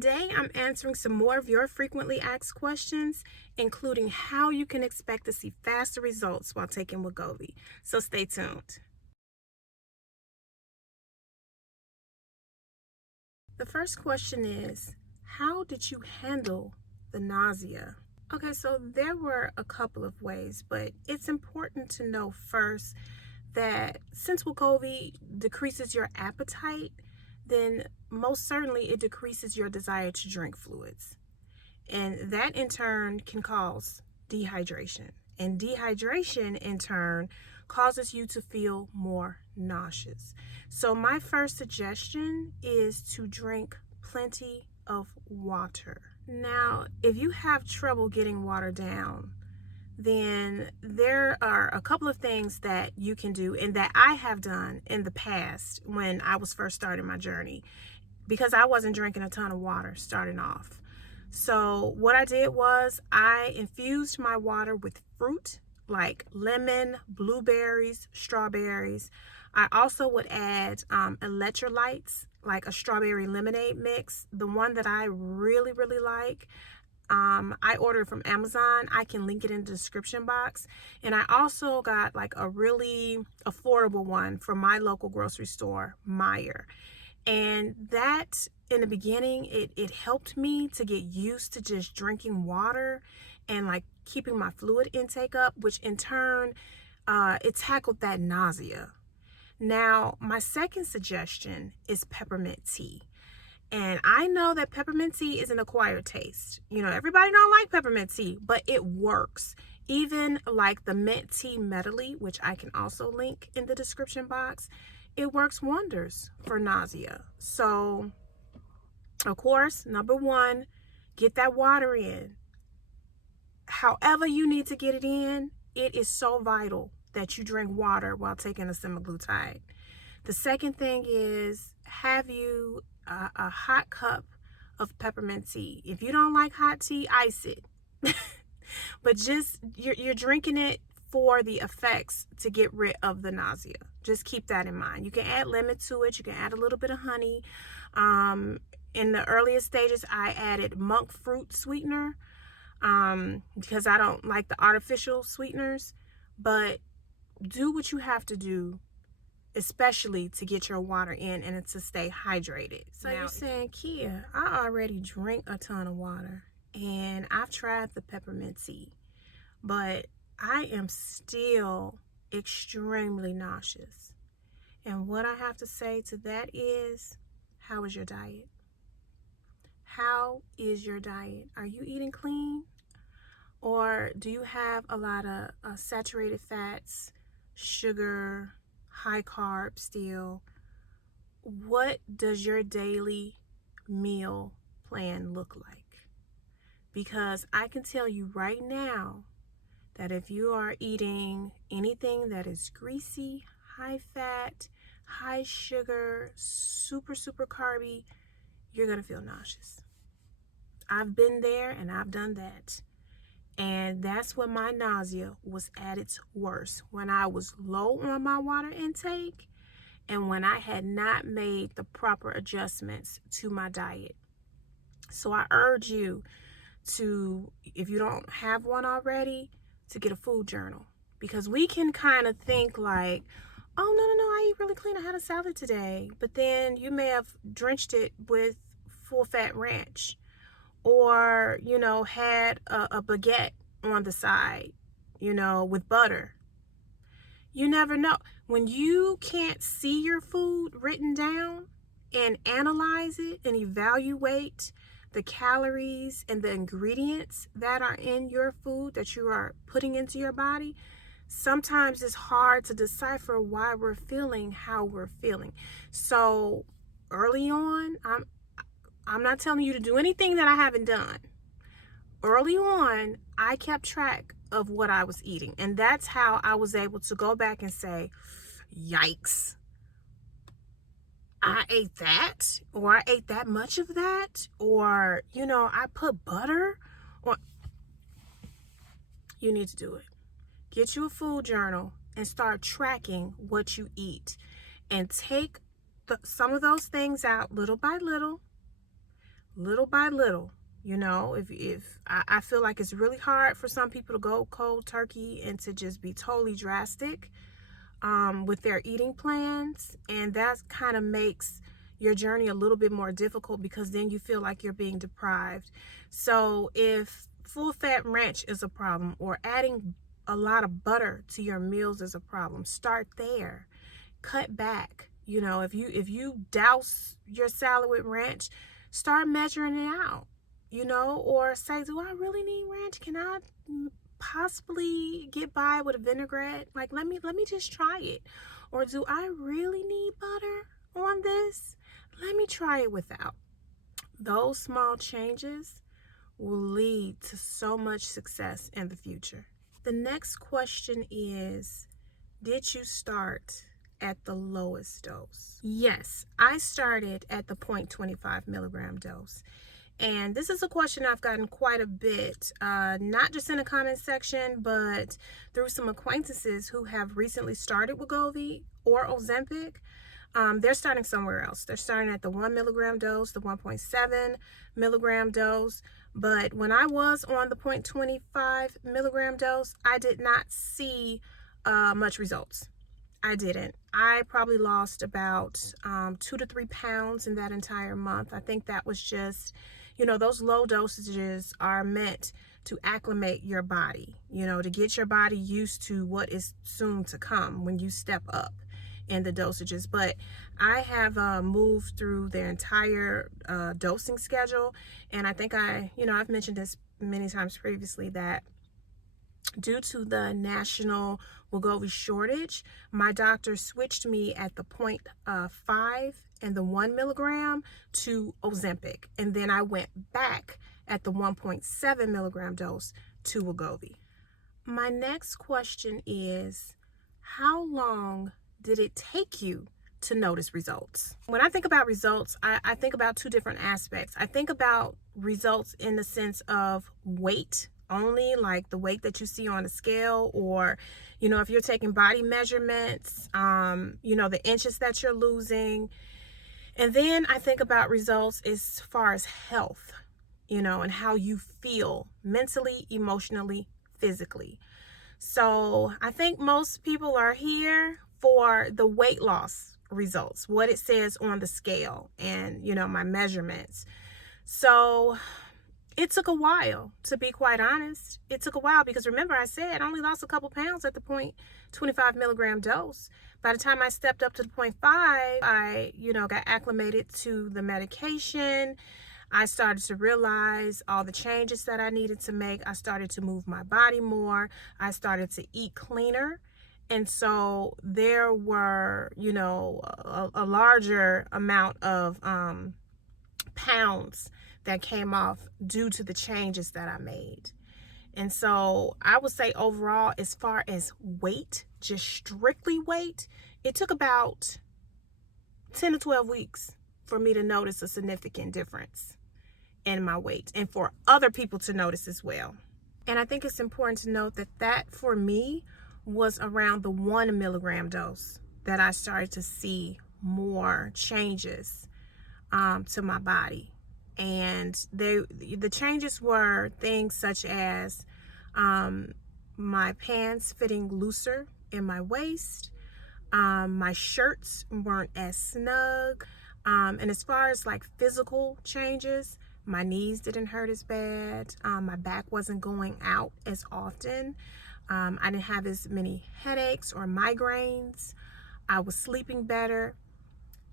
Today, I'm answering some more of your frequently asked questions, including how you can expect to see faster results while taking Wegovy. So stay tuned. The first question is, how did you handle the nausea? Okay, so there were a couple of ways, but it's important to know first that since Wegovy decreases your appetite, then most certainly it decreases your desire to drink fluids. And that in turn can cause dehydration. And dehydration in turn causes you to feel more nauseous. So my first suggestion is to drink plenty of water. Now, if you have trouble getting water down, then there are a couple of things that you can do and that I have done in the past when I was first starting my journey, because I wasn't drinking a ton of water starting off. So what I did was I infused my water with fruit like lemon, blueberries, strawberries. I also would add electrolytes like a strawberry lemonade mix. The one that I really like, I ordered from Amazon. I can link it in the description box. And I also got like a really affordable one from my local grocery store, Meijer. And that in the beginning, it helped me to get used to just drinking water and like keeping my fluid intake up, which in turn, it tackled that nausea. Now, my second suggestion is peppermint tea. And I know that peppermint tea is an acquired taste. You know, everybody don't like peppermint tea, but it works. Even like the mint tea medley, which I can also link in the description box, it works wonders for nausea. So, of course, number one, get that water in. However you need to get it in, it is so vital that you drink water while taking a semaglutide. The second thing is have you a hot cup of peppermint tea. If you don't like hot tea, ice it. But just you're drinking it for the effects to get rid of the nausea. Just keep that in mind. You can add lemon to it. You can add a little bit of honey. In the earliest stages, I added monk fruit sweetener because I don't like the artificial sweeteners. But do what you have to do, especially to get your water in and to stay hydrated. So now, you're saying, Kia, I already drink a ton of water and I've tried the peppermint tea, but I am still extremely nauseous. And what I have to say to that is, how is your diet? How is your diet? Are you eating clean? Or do you have a lot of saturated fats, sugar, high carb still? What does your daily meal plan look like? Because I can tell you right now that if you are eating anything that is greasy, high fat, high sugar, super carby, you're going to feel nauseous. I've been there and I've done that. And that's when my nausea was at its worst, when I was low on my water intake and when I had not made the proper adjustments to my diet. So I urge you to, if you don't have one already, to get a food journal. Because we can kind of think like, oh, no, I eat really clean. I had a salad today. But then you may have drenched it with full fat ranch. Or, you know, had a baguette on the side, you know, with butter. You never know. When you can't see your food written down and analyze it and evaluate the calories and the ingredients that are in your food that you are putting into your body, sometimes it's hard to decipher why we're feeling how we're feeling. So early on, I'm not telling you to do anything that I haven't done. Early on, I kept track of what I was eating. And that's how I was able to go back and say, yikes, I ate that, or I ate that much of that, or, you know, I put butter on. You need to do it. Get you a food journal and start tracking what you eat. And take some of those things out little by little. little by little. You know, if I feel like it's really hard for some people to go cold turkey and to just be totally drastic with their eating plans, and that kind of makes your journey a little bit more difficult because then you feel like you're being deprived. So if full fat ranch is a problem, or adding a lot of butter to your meals is a problem, start there. Cut back. You know, if you douse your salad with ranch, start measuring it out. You know, or say, do I really need ranch? Can I possibly get by with a vinaigrette? Like, let me just try it. Or do I really need butter on this? Let me try it without. Those small changes will lead to so much success in the future. The next question is, did you start at the lowest dose? Yes, I started at the 0.25 milligram dose. And this is a question I've gotten quite a bit, not just in the comment section, but through some acquaintances who have recently started Wegovy or Ozempic. They're starting somewhere else. They're starting at the 1 milligram dose, the 1.7 milligram dose. But when I was on the 0.25 milligram dose, I did not see much results. I didn't. I probably lost about 2 to 3 pounds in that entire month. I think that was just, you know, those low dosages are meant to acclimate your body, you know, to get your body used to what is soon to come when you step up in the dosages. But I have moved through the entire dosing schedule, and I think I've mentioned this many times previously that due to the national Wegovy shortage, my doctor switched me at the 0.5 and the 1 milligram to Ozempic, and then I went back at the 1.7 milligram dose to Wegovy. My next question is, how long did it take you to notice results? When I think about results, I think about two different aspects. I think about results in the sense of weight only, like the weight that you see on a scale, or, you know, if you're taking body measurements, you know, the inches that you're losing. And then I think about results as far as health, you know, and how you feel mentally, emotionally, physically. So I think most people are here for the weight loss results, what it says on the scale, and, you know, my measurements. So it took a while, to be quite honest. It took a while because, remember, I said I only lost a couple pounds at the 0.25 milligram dose. By the time I stepped up to the 0.5, I, you know, got acclimated to the medication. I started to realize all the changes that I needed to make. I started to move my body more. I started to eat cleaner. And so there were, you know, a larger amount of pounds that came off due to the changes that I made. And so I would say overall, as far as weight, just strictly weight, it took about 10 to 12 weeks for me to notice a significant difference in my weight, and for other people to notice as well. And I think it's important to note that for me was around the 1 milligram dose that I started to see more changes to my body. And the changes were things such as my pants fitting looser in my waist, my shirts weren't as snug, and as far as like physical changes, my knees didn't hurt as bad, my back wasn't going out as often, I didn't have as many headaches or migraines, I was sleeping better.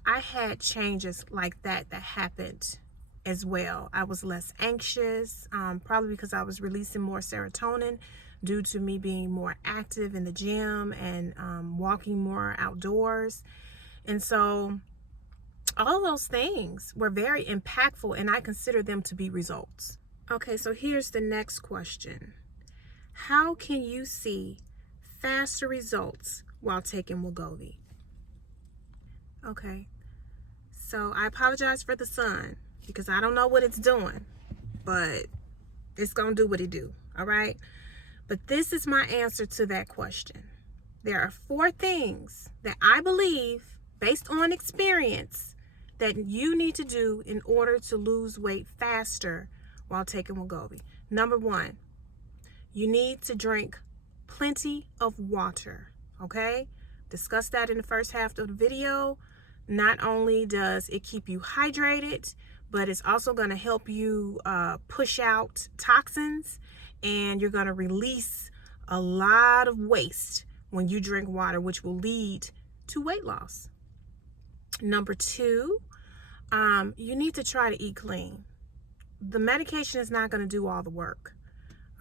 I had changes like that happened as well. I was less anxious, probably because I was releasing more serotonin due to me being more active in the gym and walking more outdoors. And so all those things were very impactful, and I consider them to be results. Okay, so here's the next question. How can you see faster results while taking Wegovy? Okay, so I apologize for the sun because I don't know what it's doing, but it's gonna do what it do, all right? But this is my answer to that question. There are 4 things that I believe, based on experience, that you need to do in order to lose weight faster while taking Wegovy. Number one, you need to drink plenty of water, okay? Discuss that in the first half of the video. Not only does it keep you hydrated, but it's also going to help you push out toxins, and you're going to release a lot of waste when you drink water, which will lead to weight loss. Number two, you need to try to eat clean. The medication is not going to do all the work,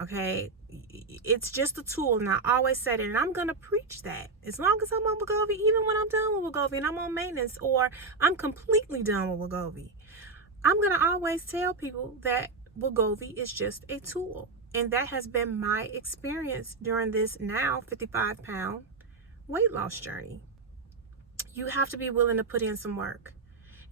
okay? It's just a tool, and I always said it, and I'm going to preach that. As long as I'm on Wegovy, even when I'm done with Wegovy and I'm on maintenance, or I'm completely done with Wegovy, I'm going to always tell people that Wegovy is just a tool. And that has been my experience during this now 55-pound weight loss journey. You have to be willing to put in some work.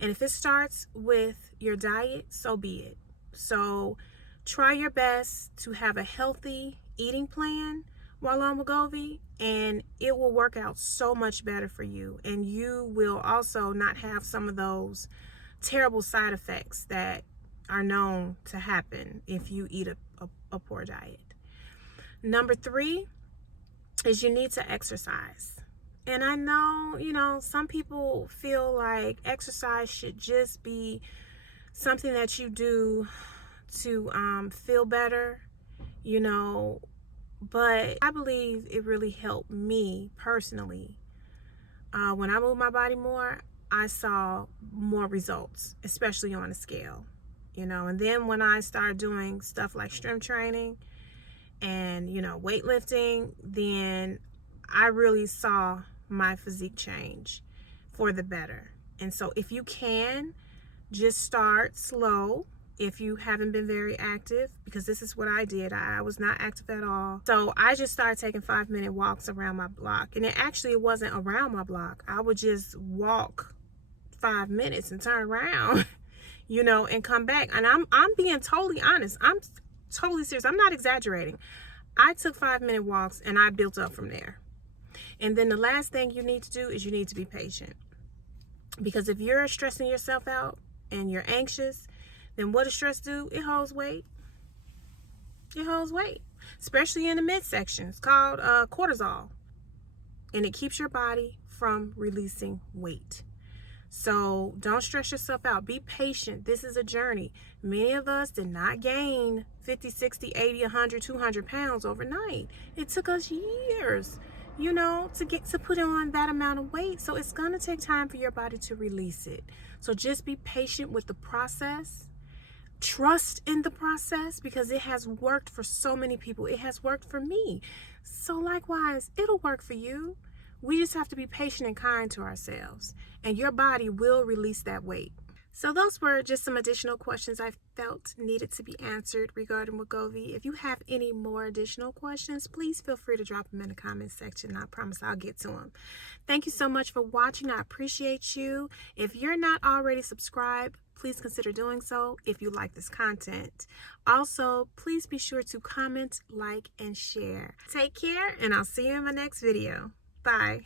And if it starts with your diet, so be it. So try your best to have a healthy eating plan while on Wegovy, and it will work out so much better for you. And you will also not have some of those terrible side effects that are known to happen if you eat a poor diet. Number three is you need to exercise. And I know, some people feel like exercise should just be something that you do to feel better, but I believe it really helped me personally. When I moved my body more, I saw more results, especially on a scale, and then when I started doing stuff like strength training and, weightlifting, then I really saw my physique change for the better. And so if you can, just start slow. If you haven't been very active, because this is what I did. I was not active at all. So I just started taking 5-minute walks around my block. And it wasn't around my block. I would just walk 5 minutes and turn around, and come back. And I'm being totally honest. I'm totally serious. I'm not exaggerating. I took 5-minute walks and I built up from there. And then the last thing you need to do is you need to be patient. Because if you're stressing yourself out and you're anxious, then what does stress do? It holds weight. It holds weight, especially in the midsection. It's called cortisol, and it keeps your body from releasing weight. So don't stress yourself out. Be patient. This is a journey. Many of us did not gain 50, 60, 80, 100, 200 pounds overnight. It took us years, to put on that amount of weight. So it's going to take time for your body to release it. So just be patient with the process. Trust in the process, because it has worked for so many people. It has worked for me. So likewise, it'll work for you. We just have to be patient and kind to ourselves, and your body will release that weight. So those were just some additional questions I felt needed to be answered regarding Wegovy. If you have any more additional questions, please feel free to drop them in the comment section. I promise I'll get to them. Thank you so much for watching. I appreciate you. If you're not already subscribed, please consider doing so if you like this content. Also, please be sure to comment, like, and share. Take care, and I'll see you in my next video. Bye.